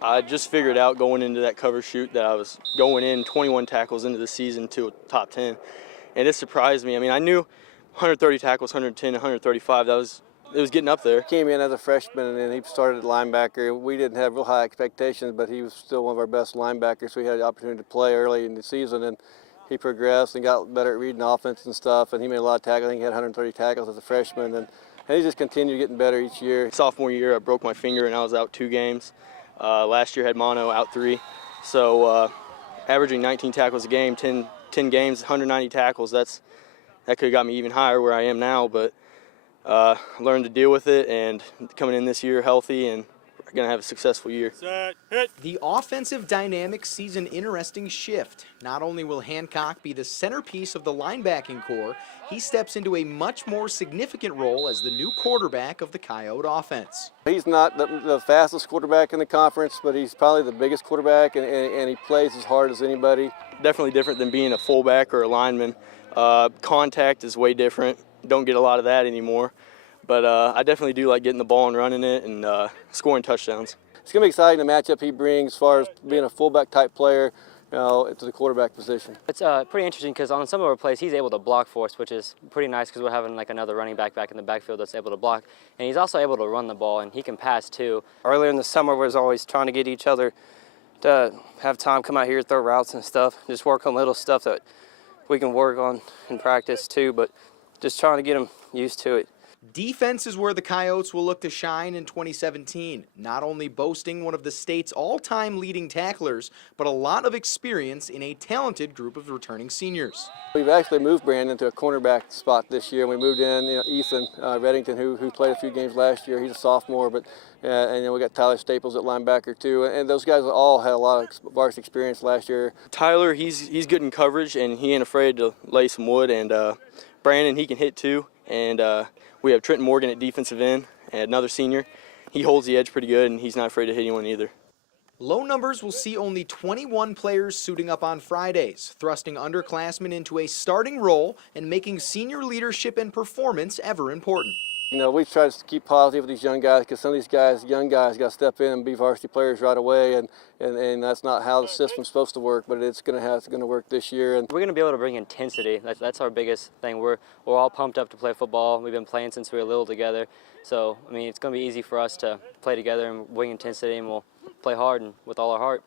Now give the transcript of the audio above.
I just figured out going into that cover shoot that I was going in 21 tackles into the season to a top 10, and it surprised me. I mean, I knew 130 tackles, 110, 135. It was getting up there. Came in as a freshman and he started at linebacker. We didn't have real high expectations, but he was still one of our best linebackers. So we had the opportunity to play early in the season, and he progressed and got better at reading offense and stuff. And he made a lot of tackles. I think he had 130 tackles as a freshman, and he just continued getting better each year. Sophomore year, I broke my finger and I was out 2 games. Last year, had mono, out 3. So averaging 19 tackles a game, 10 games, 190 tackles. That could have got me even higher where I am now, but learned to deal with it, and coming in this year healthy, and we're going to have a successful year. Set, hit. The offensive dynamic sees an interesting shift. Not only will Hancock be the centerpiece of the linebacking core, he steps into a much more significant role as the new quarterback of the Coyote offense. He's not the fastest quarterback in the conference, but he's probably the biggest quarterback, and he plays as hard as anybody. Definitely different than being a fullback or a lineman. Contact is way different. Don't get a lot of that anymore. But I definitely do like getting the ball and running it and scoring touchdowns. It's going to be exciting, the matchup he brings as far as being a fullback type player, to the quarterback position. It's pretty interesting because on some of our plays he's able to block for us, which is pretty nice because we're having like another running back in the backfield that's able to block. And he's also able to run the ball, and he can pass too. Earlier in the summer we was always trying to get each other to have time come out here, throw routes and stuff, just work on little stuff that we can work on in practice too, but just trying to get them used to it. Defense is where the Coyotes will look to shine in 2017, not only boasting one of the state's all-time leading tacklers, but a lot of experience in a talented group of returning seniors. We've actually moved Brandon to a cornerback spot this year. We moved in Ethan Reddington, who played a few games last year. He's a sophomore, but and we got Tyler Staples at linebacker too. And those guys all had a lot of varsity experience last year. Tyler, he's good in coverage, and he ain't afraid to lay some wood. And Brandon, he can hit too. And we have Trenton Morgan at defensive end, and another senior. He holds the edge pretty good, and he's not afraid to hit anyone either. Low numbers will see only 21 players suiting up on Fridays, thrusting underclassmen into a starting role and making senior leadership and performance ever important. You know, we try to keep positive with these young guys because some of these guys, young guys, got to step in and be varsity players right away, and that's not how the system's supposed to work, but it's going to work this year. And we're going to be able to bring intensity. That's our biggest thing. We're all pumped up to play football. We've been playing since we were little together, so I mean it's going to be easy for us to play together and bring intensity, and we'll play hard and with all our heart.